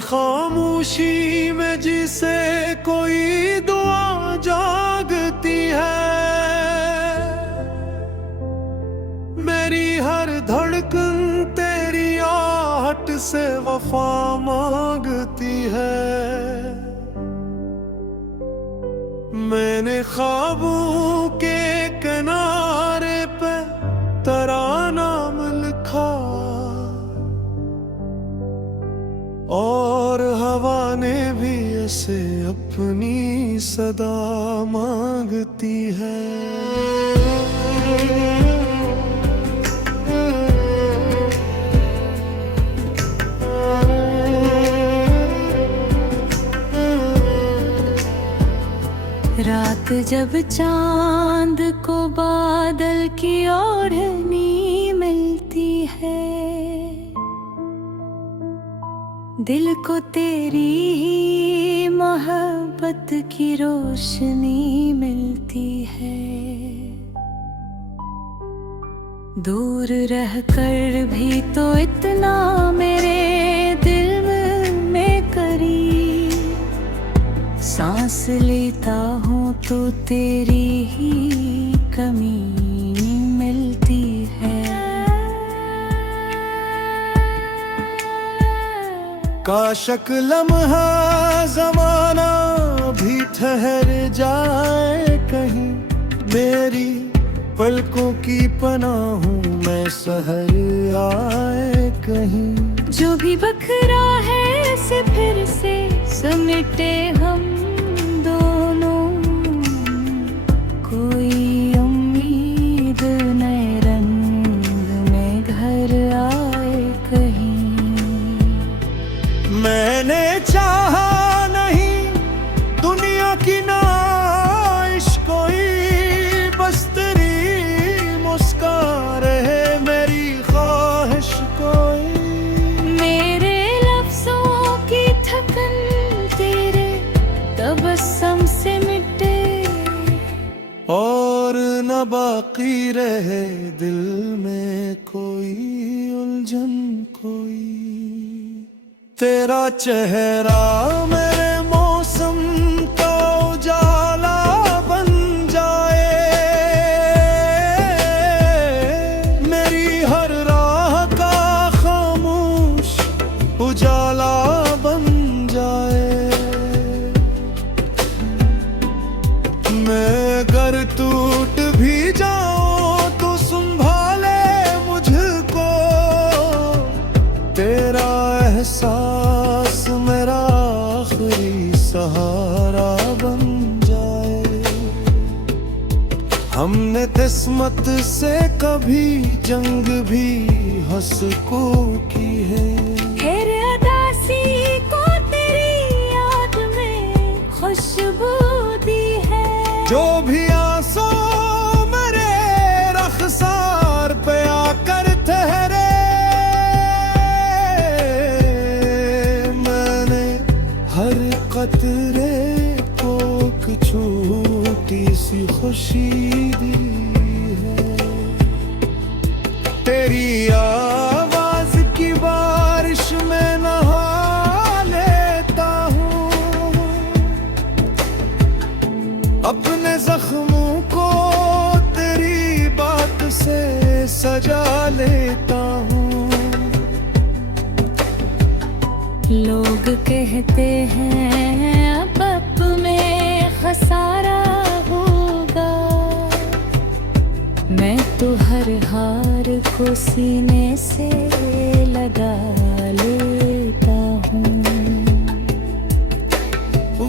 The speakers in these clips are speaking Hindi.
खामोशी में जिसे कोई दुआ जागती है। मेरी हर धड़कन तेरी आहट से वफा मांगती है। मैंने ख्वाबों के किनारे पे तेरा नाम लिखा और हवा ने भी ऐसे अपनी सदा मांगती है। रात जब चांद को बादल की ओढ़नी मिलती है, दिल को तेरी ही मोहब्बत की रोशनी मिलती है। दूर रहकर भी तो इतना मेरे दिल में करीब, सांस लेता हूँ तो तेरी ही कमी मिलती है। काशक लम्हा ज़माना भी ठहर जाए कहीं, मेरी पलकों की पनाहों में सहर आए कहीं। जो भी बखरा है से फिर से समेटे हम दोनों, कोई उम्मीद नए रंग में घर आए कहीं। मैंने चाहा नहीं दुनिया की नाइश कोई, बस तेरी मुस्कान रहे मेरी ख्वाहिश कोई। मेरे लफ्जों की थकन तेरे तबस्सुम से मिटे, और न बाकी रहे दिल में कोई उलझन कोई। तेरा चेहरा मेरे मौसम का उजाला बन जाए, मेरी हर राह का खामोश उजाला बन जाए। मैं अगर टूट भी जाऊं तो संभाले मुझको, तेरा एहसास मेरा आखिरी सहारा बन जाए। हमने किस्मत से कभी जंग भी हंस को की है। फिर अदासी को तेरी याद में खुशबू दी है। जो भी आंसू मेरे रखसार पे आकर ठहरे, मैंने हर कतरे को एक छोटी सी खुशी दी है। तेरी आवाज की बारिश में नहा लेता हूँ, अपने जख्मों को तेरी बात से सजा लेता हूँ। लोग कहते हैं अब में खसारा होगा, मैं तो हर हार को सीने से लगा लेता हूँ।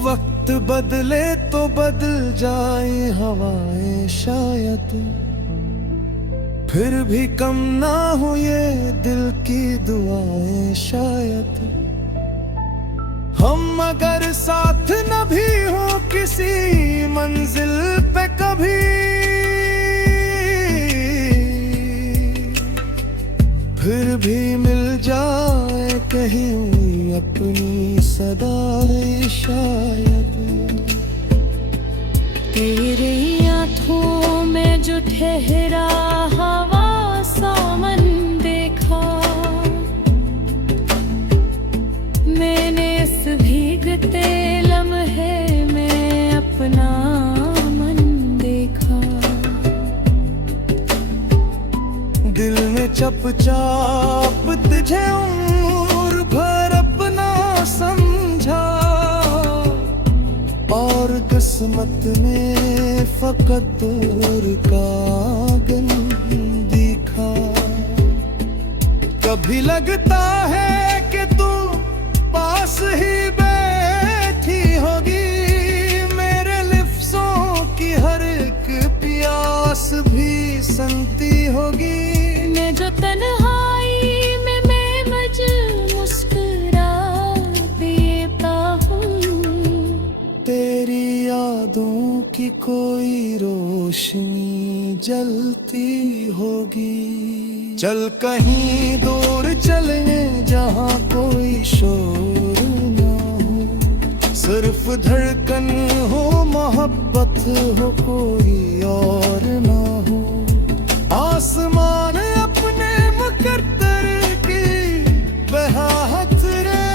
वक्त बदले तो बदल जाए हवाएं शायद, फिर भी कम ना हो ये दिल की दुआएं शायद। हम अगर साथ न भी हो किसी मंजिल पे कभी, फिर भी मिल जाए कहीं अपनी सदाएं शायद। तेरे आँखों में जो ठहरा हवा सामन देखा, मैंने चुपचाप तुझे उम्र भर अपना समझा, और किस्मत में फकत दूर का गम दिखा। कभी लगता है कि तू पास ही बैठी होगी, मेरे लिफ्ज़ों की हर एक प्यास भी सुनती होगी। मैं जो तन्हाई में मैं मुस्कुरा देता हूँ, तेरी यादों की कोई रोशनी जलती होगी। चल कहीं दूर चले जहाँ कोई शोर ना हो, सिर्फ धड़कन हो, मोहब्बत हो, कोई और ना हो। आसमान अपने मुकद्दर की बहाहत रे,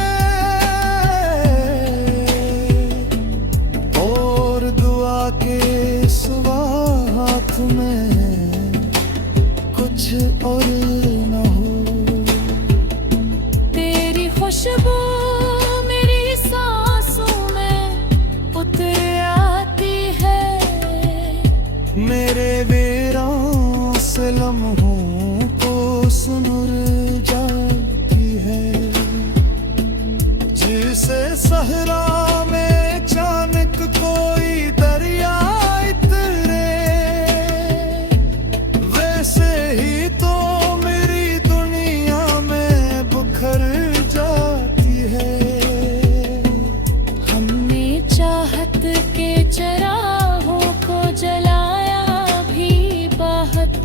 और दुआ के सिवा हाथ में कुछ और न हो। तेरी खुशबू मेरी सांसों में उतर आती है, मेरे वीरान से लम्हों को सुनुर जाती है। जिसे सहरा में अचानक कोई दरिया इतरे, वैसे ही तो मेरी दुनिया में बुखर जाती है। हमने चाहत के चराहों को जलाया भी बहुत,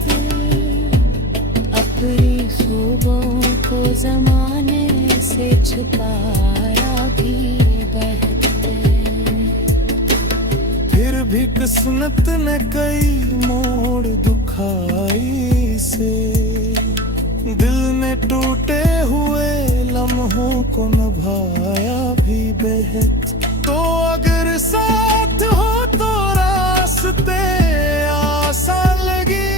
अपनी सुबहों को जमाने से छुपाया भी बहुत। फिर भी किस्मत ने कई मोड़ दुखाई से, दिल ने टूटे हुए लम्हों को निभाया भी बेहद। तो अगर साथ हो तो रास्ते आसान लगी,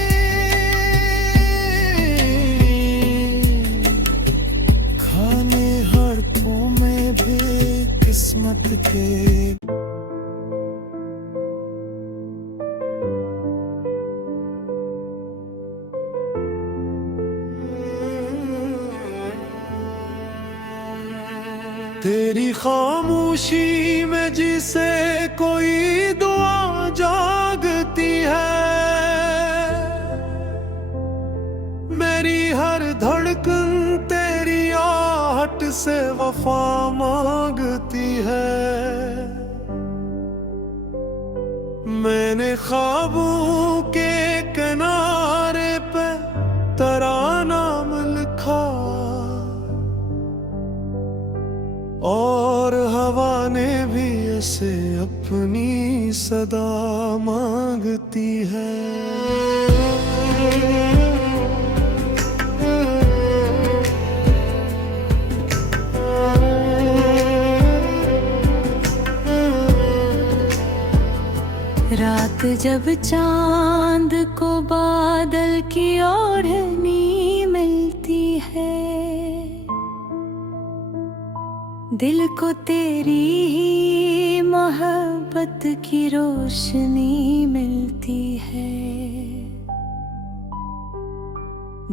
खाने हाथों में भी किस्मत के। तेरी खामोशी में जिसे कोई दुआ जागती है, मेरी हर धड़कन तेरी आहट से वफा मांगती है। मैंने ख्वाबों के किनारे पे तेरा नाम लिखा, और हवा ने भी ऐसे अपनी सदा मांगती है। रात जब चांद को बादल की ओढ़नी मिलती है, दिल को तेरी ही मोहब्बत की रोशनी मिलती है।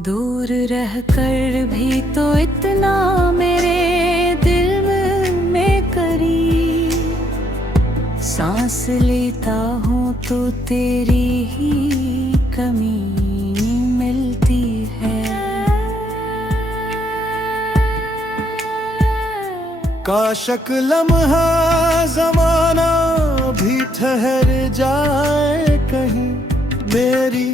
दूर रहकर भी तो इतना मेरे दिल में करीब, सांस लेता हूँ तो तेरी ही कमी मिलती है। काशक लम्हा जमाना भी ठहर जाए कहीं, मेरी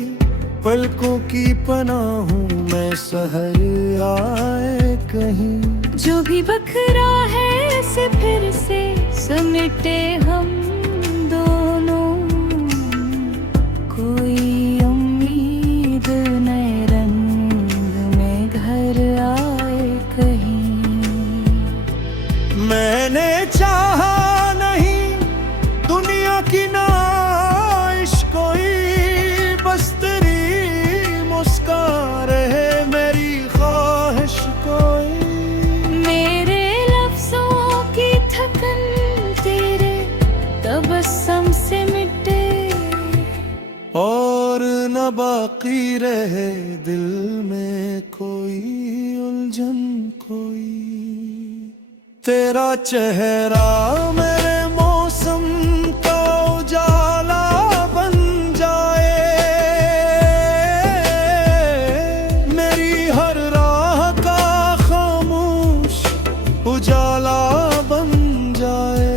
पलकों की पनाहों में सहर आए कहीं। जो भी बखरा है से फिर से समेटे हम दोनों, कोई उम्मीद नए रंग में घर आए कहीं। मैंने चाहा नहीं दुनिया की नाइश कोई, बस तेरी मुस्कान रहे मेरी न बाकी रहे दिल में कोई उलझन कोई। तेरा चेहरा मेरे मौसम का उजाला बन जाए, मेरी हर राह का खामोश उजाला बन जाए।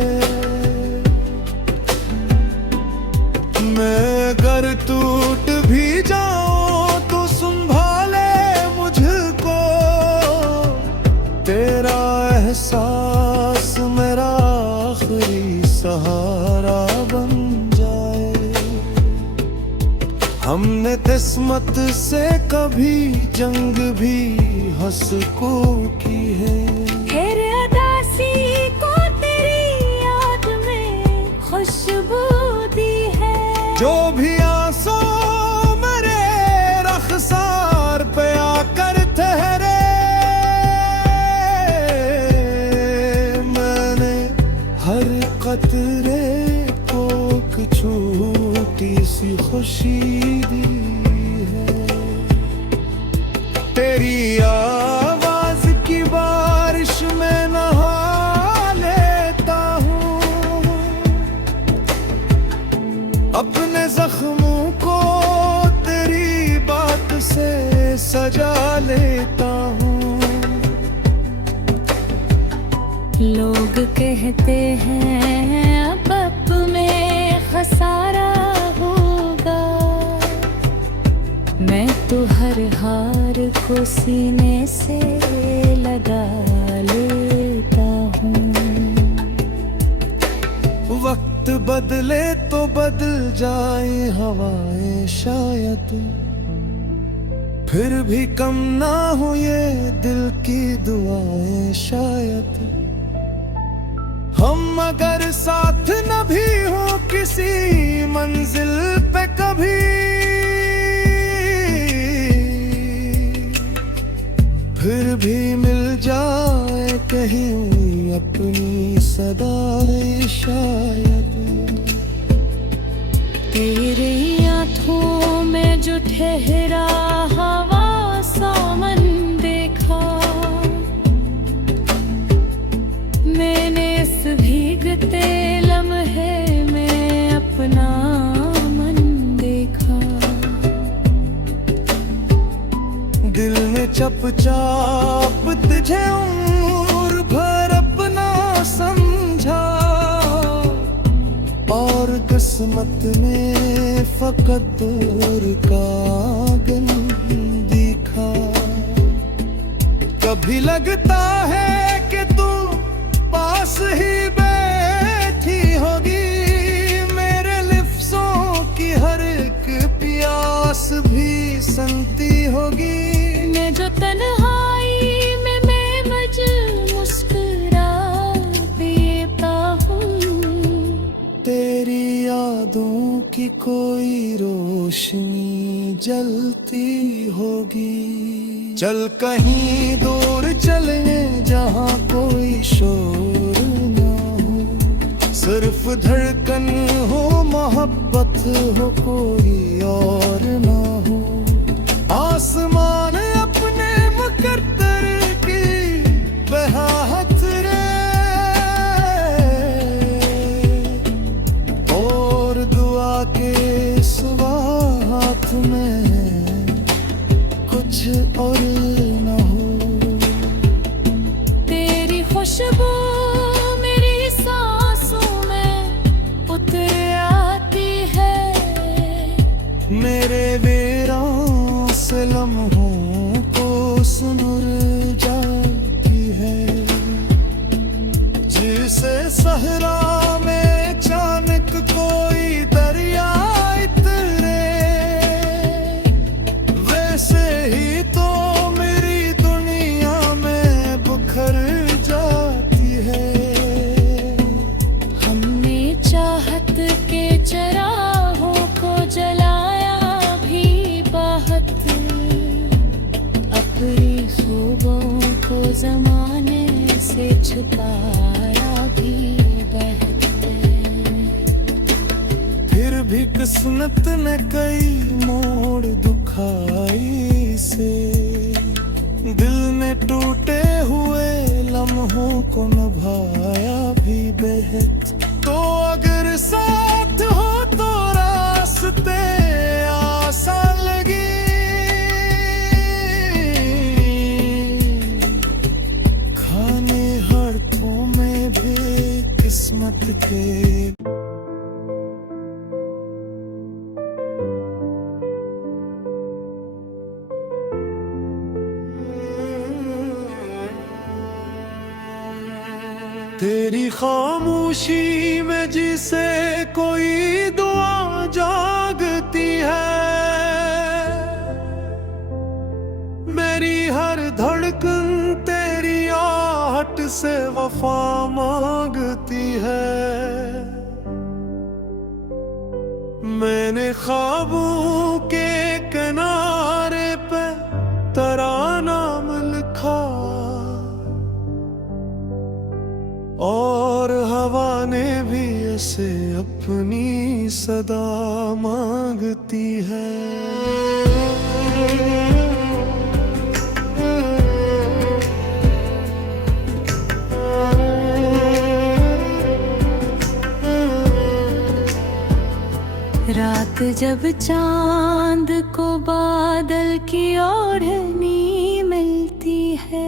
मैं अगर टूट भी जाऊं तो संभाले मुझको, तेरा एहसास मेरा आखिरी सहारा बन जाए। हमने किस्मत से कभी जंग भी हंस को की है। फिर अदासी को तेरी याद में खुशबू दी है। जो भी आंसू मेरे रखसार पे आकर ठहरे, मैंने हर कतरे को एक छोटी सी खुशी दी है। तेरी आवाज की बारिश में नहा लेता हूँ, अपने जख्मों को तेरी बात से सजा लेता हूँ। लोग कहते हैं अब में खसारा होगा, मैं तो हर हार को सीने से लगा लेता हूँ। वक्त बदले तो बदल जाए हवाएं शायद, फिर भी कम ना हो ये दिल की दुआएं शायद। हम अगर साथ न भी हो किसी मंजिल पे कभी, फिर भी मिल जाए कहीं अपनी सदाएं शायद। तेरी आँखों में जो ठहरा हवा सामन देखा, मैंने इस भीगते लम्हे में अपना मन देखा। दिल ने चपचाप तुझे उम्र भर अपना समझा, और किस्मत में फकत दूर का गम दिखा। कभी लगता है कि तू पास ही बैठी होगी, मेरे लिफ्ज़ों की हर एक प्यास भी सुनती होगी। मैं जो तन्हाई में बेवज मुस्कुरा देता हूँ, तेरी यादों की कोई रोशनी जलती होगी। चल कहीं दूर चले जहाँ कोई शोर ना हो, सिर्फ धड़कन हो मोहब्बत हो कोई और ना हो। आसमान अपने मुकद्दर की बहाहत रे, और दुआ के सिवा हाथ में कुछ और न हो। तेरी खुशबू मेरी सांसों में उतर आती है, मेरे वीरान से लम्हों को सुनुर जाती है। जिसे सहरा में अचानक कोई दरिया इतरे, वैसे ही तो मेरी दुनिया में बुखर जाती है। हमने चाहत के चराहों को जलाया भी बहुत, भी किस्मत ने कई मोड़ दुखाई से दिल ने टूटे हुए लम्हों को निभाया भी बेहद। तो अगर साथ हो तो रास्ते आसान लगे, खाने हाथों में भी किस्मत के। तेरी खामोशी में जिसे कोई दुआ जागती है, मेरी हर धड़कन तेरी आहट से वफा मांगती है। मैंने ख्वाबों के किनारे पे तेरा नाम लिखा और हवा ने भी ऐसे अपनी सदा मांगती है। रात जब चांद को बादल की ओढ़नी मिलती है,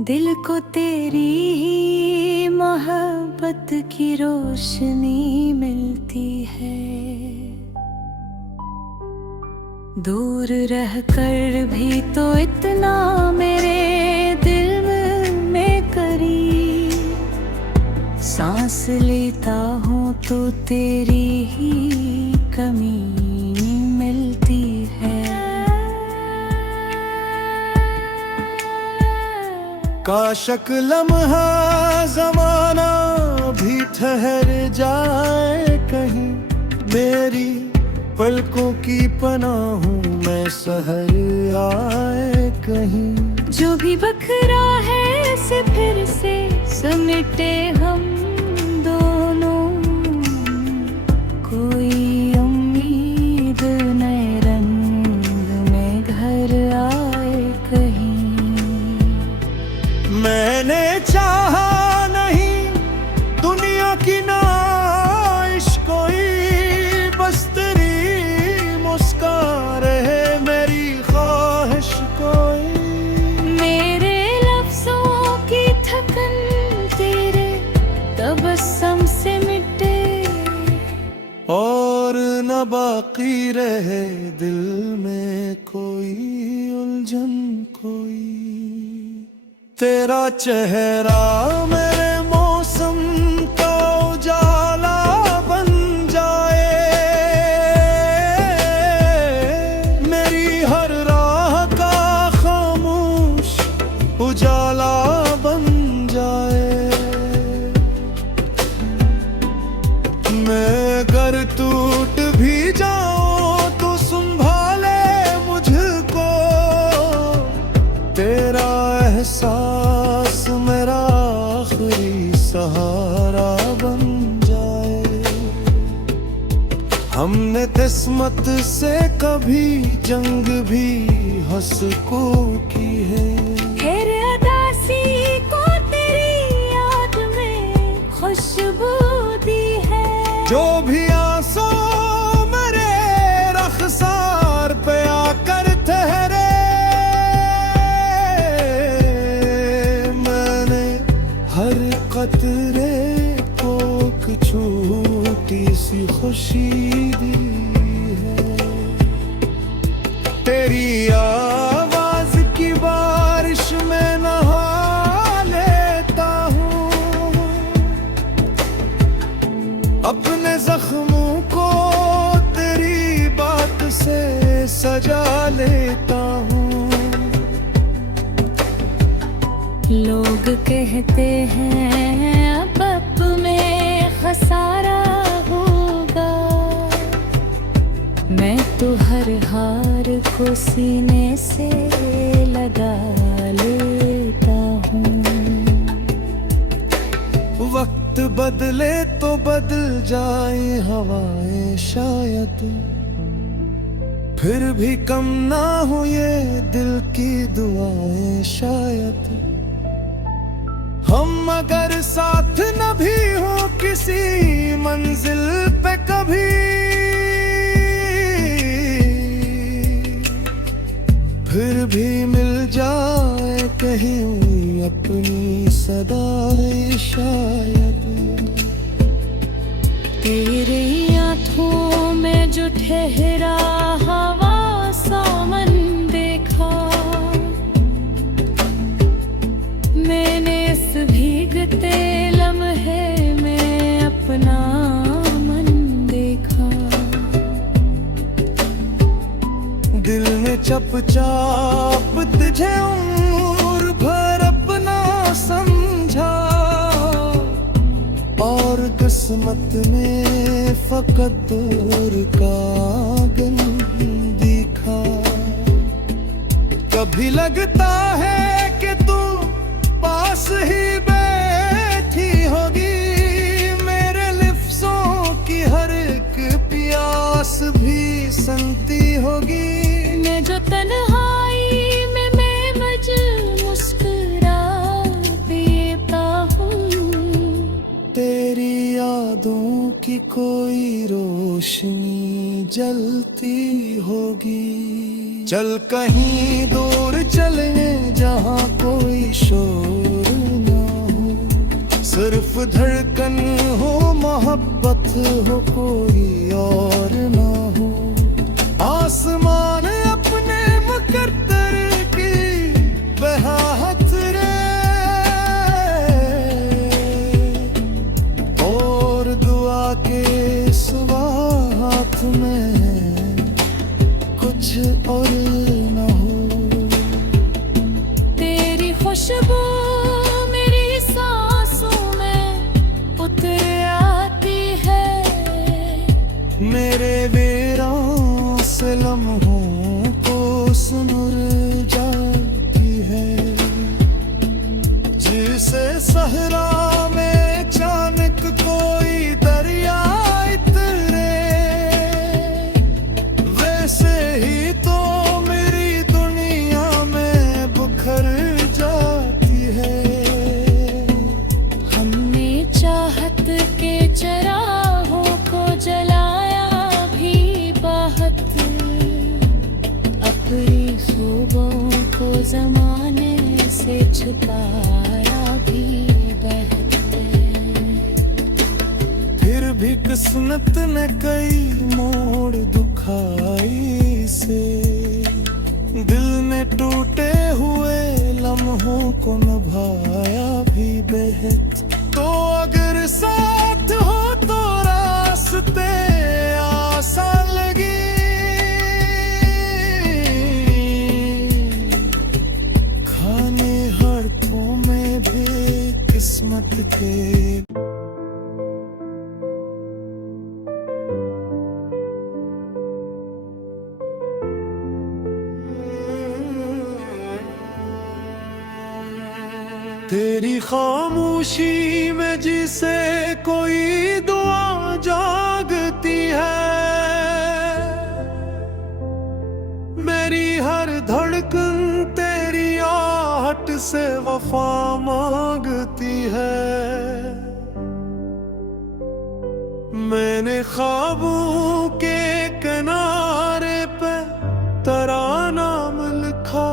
दिल को तेरी ही मोहब्बत की रोशनी मिलती है। दूर रहकर भी तो इतना मेरे दिल में करीब, सांस लेता हूँ तो तेरी ही कमी मिलती है। काशक लम्हा ज़माना भी ठहर जाए कहीं, मेरी पलकों की पनाहों में सहर आए कहीं। जो भी बखरा है से फिर से समेटे हम दोनों, कोई उम्मीद नए रंग में घर आए कहीं। मैंने चाहा नहीं दुनिया की नाइश कोई, बस तेरी मुस्कान रहे मेरी ख्वाहिश कोई। मेरे लफ्जों की थकन तेरे तबस्सुम से मिटे, और न बाकी रहे दिल में कोई उलझन कोई। तेरा चेहरा मेरे मौसम का उजाला बन जाए, मेरी हर राह का खामोश उजाला बन जाए। मैं अगर टूट भी जाऊं तो संभाले मुझको, तेरा एहसास मेरा आखिरी सहारा बन जाए। हमने किस्मत से कभी जंग भी हंस को की है, फिर अदासी को तेरी याद में खुशबू दी है। जो भी आंसू मेरे रखसार पे आकर ठहरे, मैंने हर कतरे को एक छोटी सी खुशी दी है। तेरी आवाज की बारिश में नहा लेता हूँ, अपने जख्मों को तेरी बात से सजा लेता हूँ। लोग कहते हैं अब में खसारा होगा, मैं तो हर हार को सीने से लगा लेता हूँ। वक्त वक्त बदले तो बदल जाए हवाएं शायद, फिर भी कम ना हो ये दिल की दुआएं शायद। हम अगर साथ न भी हो किसी मंजिल पे कभी, फिर भी मिल जाए कहीं अपनी सदाएं शायद। तेरे आँखों में जो ठहरा हवा सामन देखा, मैंने इस भीगते लम्हे में अपना मन देखा। दिल ने चपचाप तुझे उम्र भर अपना समझा, और किस्मत में फकत दूर का गम दिखा। कभी लगता है कि तू पास ही बैठी होगी, मेरे लिफ्ज़ों की हर एक प्यास भी सुनती होगी। मैं जो तन्हाई में मैं मुस्कुरा देता हूँ, तेरी यादों की कोई रोशनी जलती होगी। चल कहीं दूर चलने जहाँ कोई शोर ना हो, सिर्फ धड़कन हो मोहब्बत हो कोई और ना हो। आसमान अपने मुकद्दर की बहाहत रे, और दुआ के सिवा हाथ में कुछ और न हो। तेरी खुशबू मेरी सांसों में उतर आती है, मेरे वीरान से लम्हों को सुनुर जाती है। जिसे सहरा में अचानक कोई दरिया इतरे, वैसे ही तो मेरी दुनिया में बुखर जाती है। हमने चाहत के चराहों को जलाया भी बहुत, अपनी ख्वाबों को ज़माने से छुपाया भी बहुत। फिर भी किस्मत ने कई मोड़ दुखाई से, दिल ने टूटे हुए लम्हों को निभाया भी बेहद। तो अगर साथ हो तो रास्ते आसान लगी, खाने हाथों में भी किस्मत के। तेरी खामोशी में जिसे कोई दुआ जागती है, मेरी हर धड़कन तेरी आहट से वफा मांगती है। मैंने ख्वाबों के किनारे पे तेरा नाम लिखा,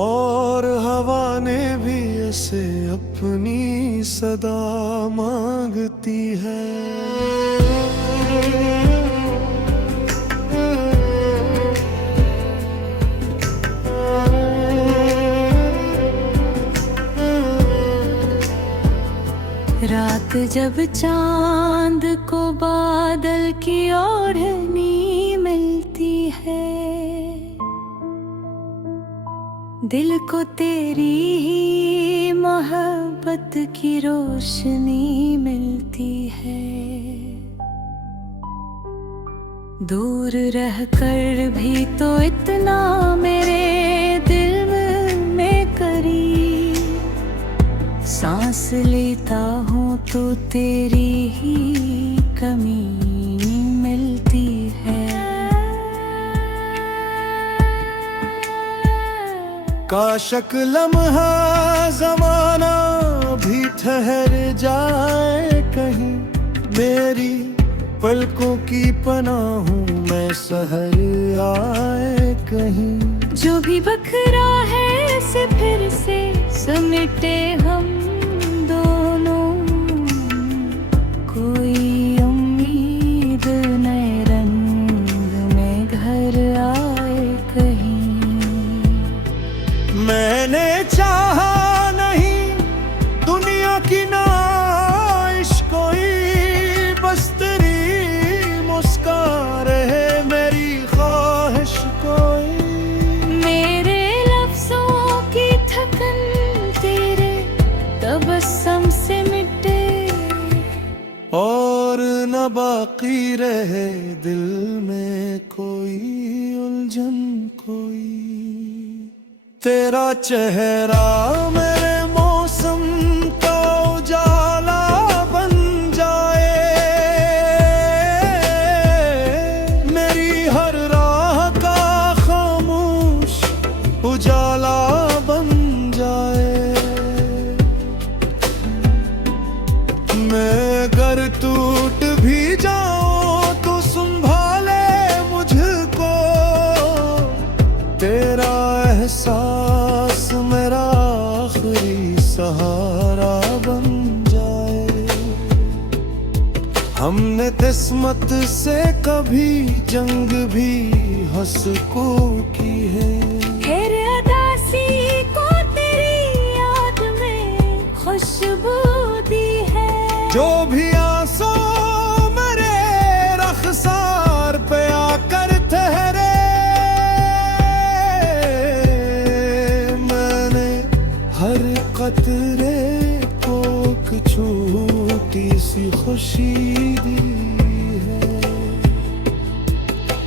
और हवा ने भी ऐसे अपनी सदा मांगती है। रात जब चांद को बादल की ओढ़नी मिलती है, दिल को तेरी ही मोहब्बत की रोशनी मिलती है। दूर रहकर भी तो इतना मेरे दिल में करीब, सांस लेता हूँ तो तेरी ही कमी मिलती है। काशक लम्हा जमाना भी ठहर जाए कहीं, मेरी पलकों की पनाहों में सहर आए कहीं। जो भी बखरा है से फिर से समेटे हम दोनों, कोई उम्मीद नए रंग में घर आए कहीं। मैंने चाहा नहीं दुनिया की नाइश कोई, बस तेरी मुस्कान रहे मेरी ख्वाहिश कोई। मेरे लफ्जों की थकन तेरे तबस्सुम से मिटे, और न बाकी रहे दिल में कोई उलझन कोई। तेरा चेहरा मेरे मौसम का उजाला बन जाए, मेरी हर राह का खामोश उजाला बन जाए। मैं अगर टूट भी जाऊं तो संभाले मुझको, तेरा एहसास मेरा आखिरी सहारा बन जाए। हमने किस्मत से कभी जंग भी हंस को की है, फिर अदासी को तेरी याद में खुशबू दी है। जो भी आंसू मेरे रखसार पे आकर ठहरे, मैंने हर कतरे को एक छोटी सी खुशी दी है।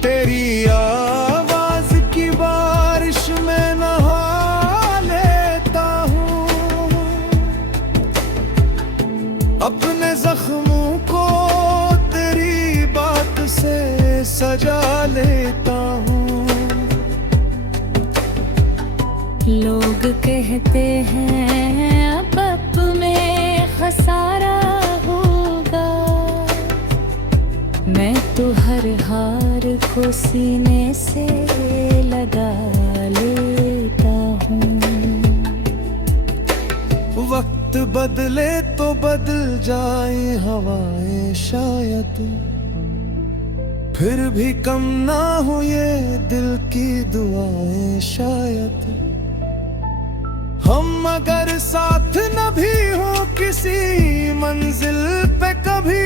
तेरी आवाज की बारिश में नहा लेता हूँ, अपने जख्मों को तेरी बात से सजा लेता हूँ। लोग कहते हैं अब में खसारा होगा, मैं तो हर हार को सीने से लगा लेता हूँ। वक्त बदले तो बदल जाए हवाएं शायद, फिर भी कम ना हो ये दिल की दुआएं शायद। हम अगर साथ न भी हो किसी मंजिल पे कभी,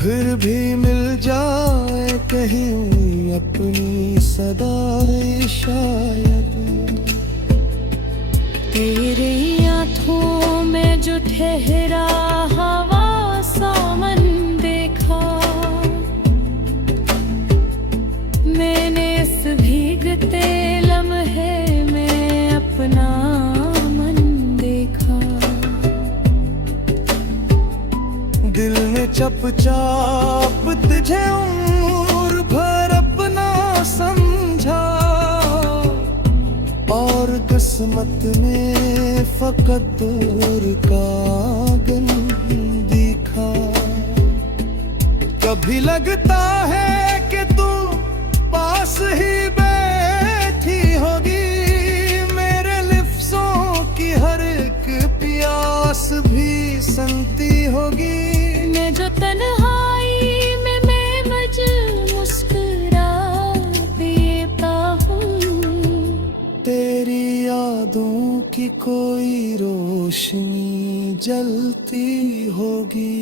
फिर भी मिल जाए कहीं अपनी सदाएं शायद। तेरे आँखों में जो ठहरा हवा सामन देखा, मैंने इस भीगते लम्हे में अपना मन देखा। दिल ने चपचाप तुझे उम्र भर अपना समझा, और किस्मत में फकत दूर का गम दिखा। कभी लगता है कि तू पास ही बैठी होगी, मेरे लिफ्ज़ों की हर एक प्यास भी संती होगी। मैं जो तन्हाई में बेवज मुस्कुरा देता हूँ, तेरी यादों की कोई रोशनी जलती होगी।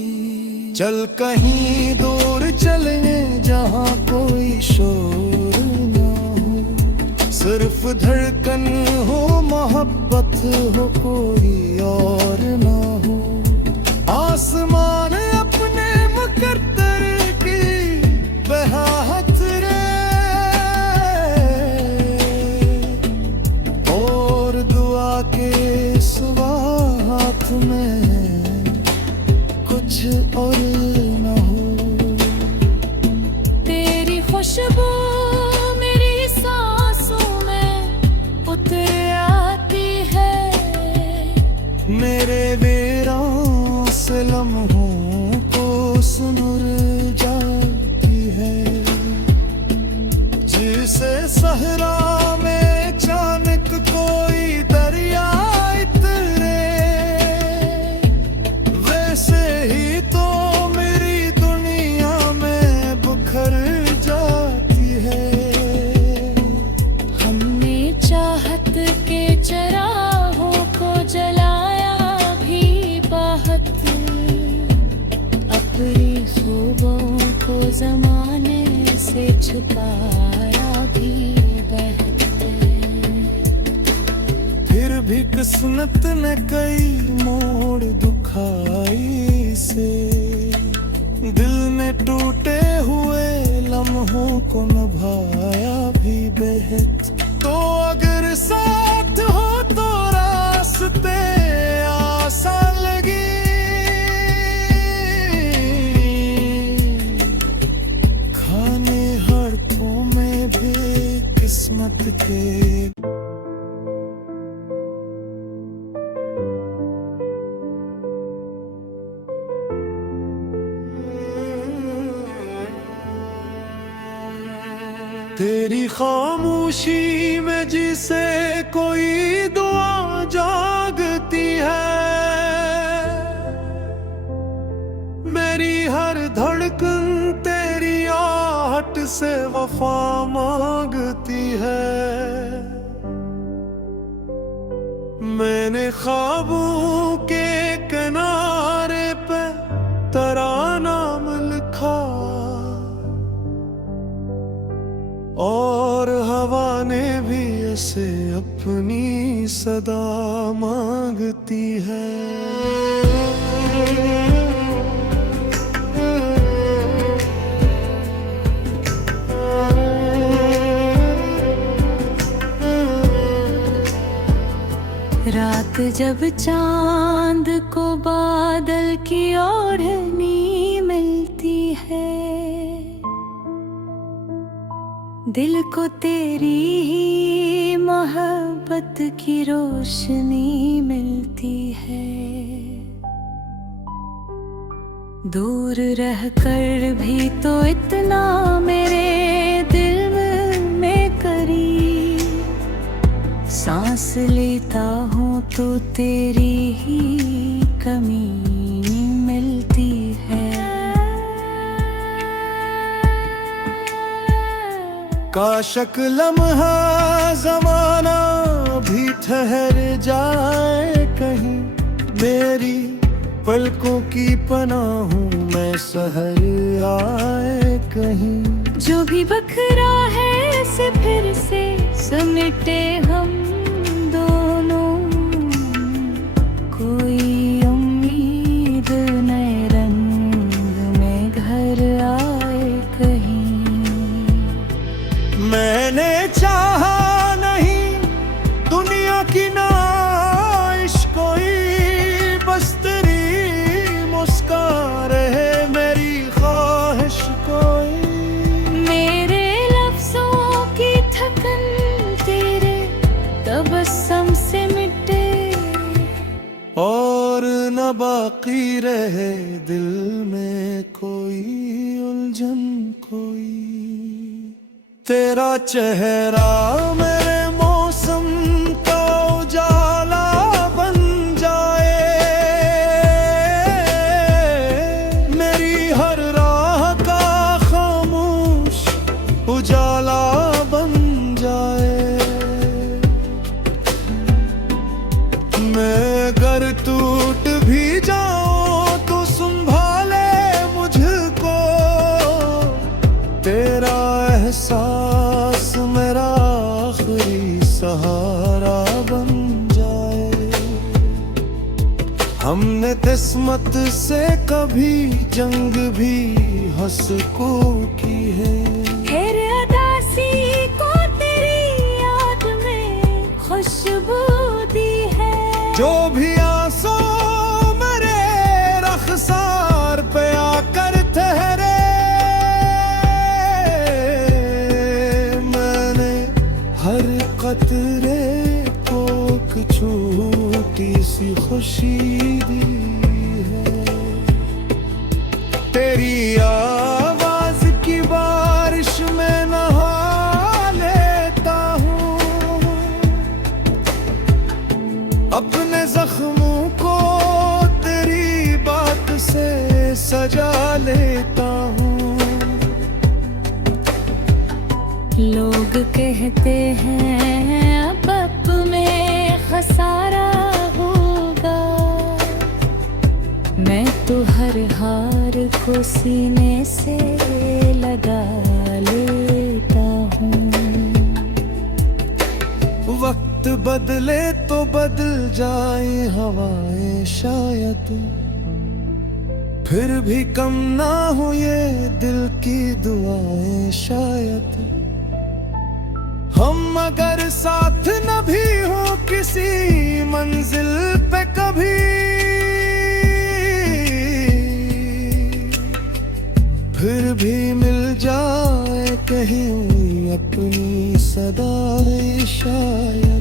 चल कहीं दूर चलने जहाँ कोई शोर ना हो, सिर्फ धड़कन हो मोहब्बत हो कोई और ना हो। आसमान अपने मुकद्दर की बहाहत रे, भी किस्मत ने कई मोड़ दुखाई से दिल ने टूटे हुए लम्हों को निभाया भी बेहद। तो अगर साथ हो तो रास्ते आसान लगे, खाने हाथों में भी किस्मत के। तेरी खामोशी में जिसे कोई दुआ जागती है, मेरी हर धड़कन तेरी आहट से वफा मांगती है। मैंने ख्वाबों के किनारे पे तेरा नाम लिखा और हवा ने भी ऐसे अपनी सदा मांगती है। रात जब चांद को बादल की ओढ़नी मिलती है, दिल को तेरी ही मोहब्बत की रोशनी मिलती है। दूर रहकर भी तो इतना मेरे दिल में करीब, सांस लेता हूँ तो तेरी ही कमी मिलती है। काशक लम्हा ज़माना भी ठहर जाए कहीं, मेरी पलकों की पनाहों में सहर आए कहीं। जो भी बखरा है से फिर से समेटे हम दोनों, कोई उम्मीद नए रंग में घर आए कहीं। मैंने चाहा नहीं दुनिया की नाइश कोई, बस तेरी मुस्कान रहे मेरी ख्वाहिश कोई। मेरे लफ्जों की थकन तेरे तबस्सुम से मिटे, और न बाकी रहे दिल में कोई उलझन कोई। तेरा चेहरा मेरे मौसम का उजाला बन जाए, मेरी हर राह का खामोश उजाला बन जाए। मैं अगर टूट भी जाऊं तो संभाले मुझको तेरा एहसास, मेरा आखिरी सहारा बन जाए। हमने किस्मत से कभी जंग भी हंस को की है, फिर अदासी को तेरी याद में खुशबू दी है। जो भी आंसू मेरे रखसार पे आकर ठहरे, हर कतरे को एक छोटी सी खुशी दी है। तेरी आवाज की बारिश में नहा लेता हूँ, अपने जख्मों को तेरी बात से सजा लेता हूँ। लोग कहते हैं अब में खसारा होगा, मैं तो हर हार को सीने से लगा लेता हूँ। वक्त वक्त बदले तो बदल जाए हवाएं शायद, फिर भी कम ना हो ये दिल की दुआएं शायद। हम अगर साथ न भी हो किसी मंजिल पे कभी, फिर भी मिल जाए कहीं अपनी सदाएं शायद।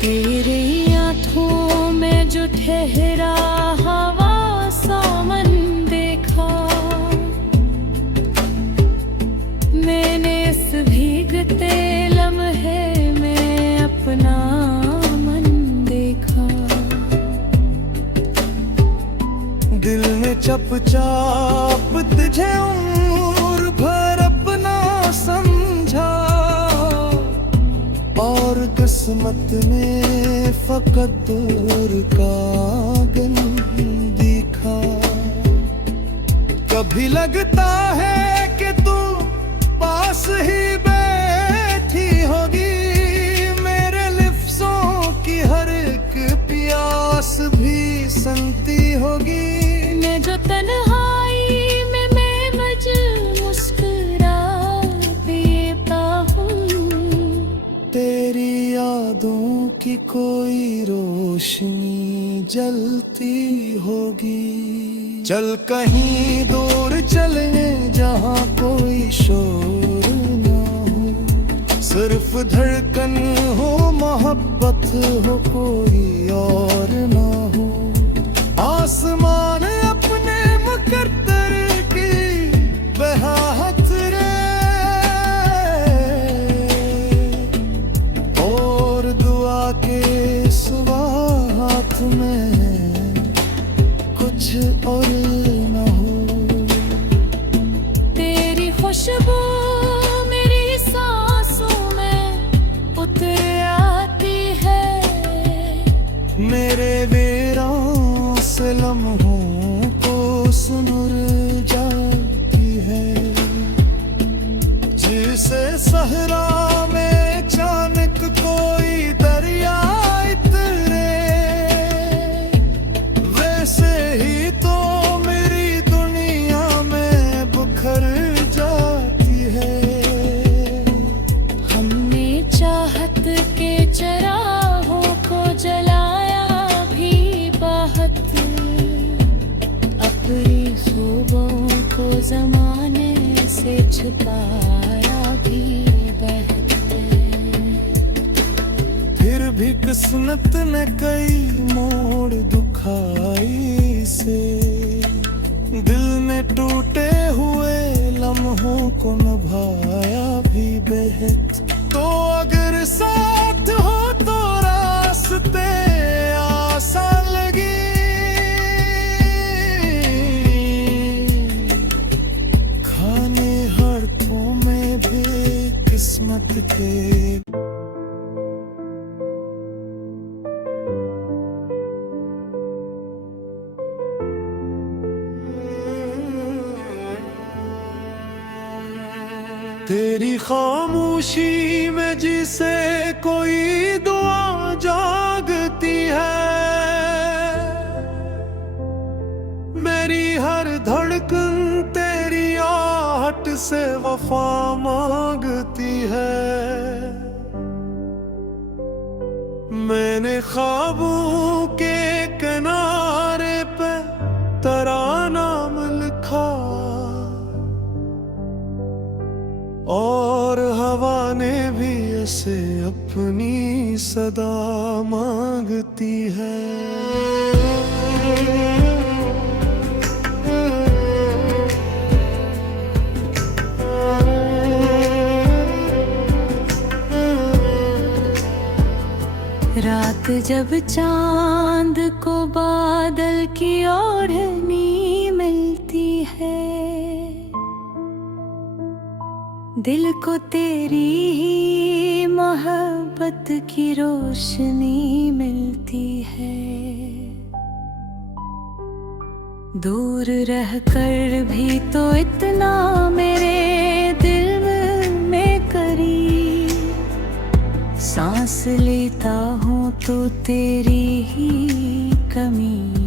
तेरे आँखों में जो ठहरा हवा सामन देखा, मैंने इस भीगते लम्हे में अपना मन देखा। दिल ने चपचाप तुझे उम्र भर अपना समझा, और किस्मत में फकत दूर का दिन दिखा। कभी लगता है कि तू पास ही बैठी होगी, मेरे लिफ्ज़ों की हर एक प्यास भी सुनती होगी। मैं जो तन्हाई में बेवज मुस्कुरा देता हूँ, तेरी यादों की कोई रोशनी जलती होगी। चल कहीं दूर चले जहाँ कोई शोर ना हो, सिर्फ धड़कन हो मोहब्बत हो कोई और ना हो। आसमान अपने मुकद्दर की बहाहत रे, और दुआ के सिवा हाथ में कुछ और न हो। तेरी खुशबू मेरी सांसों में उतर आती है, मेरे वीरान से लम्हों को सुनुर जाती है। जिसे सहरा में अचानक कोई दरिया इतरे, वैसे ही तो मेरी दुनिया में बुखर जाती है। हमने चाहत के चराहों को जलाया भी बहुत, अपनी सुबहों को जमाने से छुपाया भी बहुत। फिर भी किस्मत ने कई मोड़ दुखाई से, दिल ने टूटे हुए लम्हों को निभाया भी बेहद। तो अगर साथ हो तो रास्ते आसान लगी, खाने हाथों में भी किस्मत के। तेरी खामोशी में जिसे कोई दुआ जागती है, मेरी हर धड़कन तेरी आहट से वफा मांगती है। मैंने ख्वाबों के किनारे पे तेरा नाम लिखा, और हवा ने भी ऐसे अपनी सदा मांगती है। रात जब चांद को बादल की ओढ़नी मिलती है, दिल को तेरी ही मोहब्बत की रोशनी मिलती है। दूर रहकर भी तो इतना मेरे दिल में करीब, सांस लेता हूँ तो तेरी ही कमी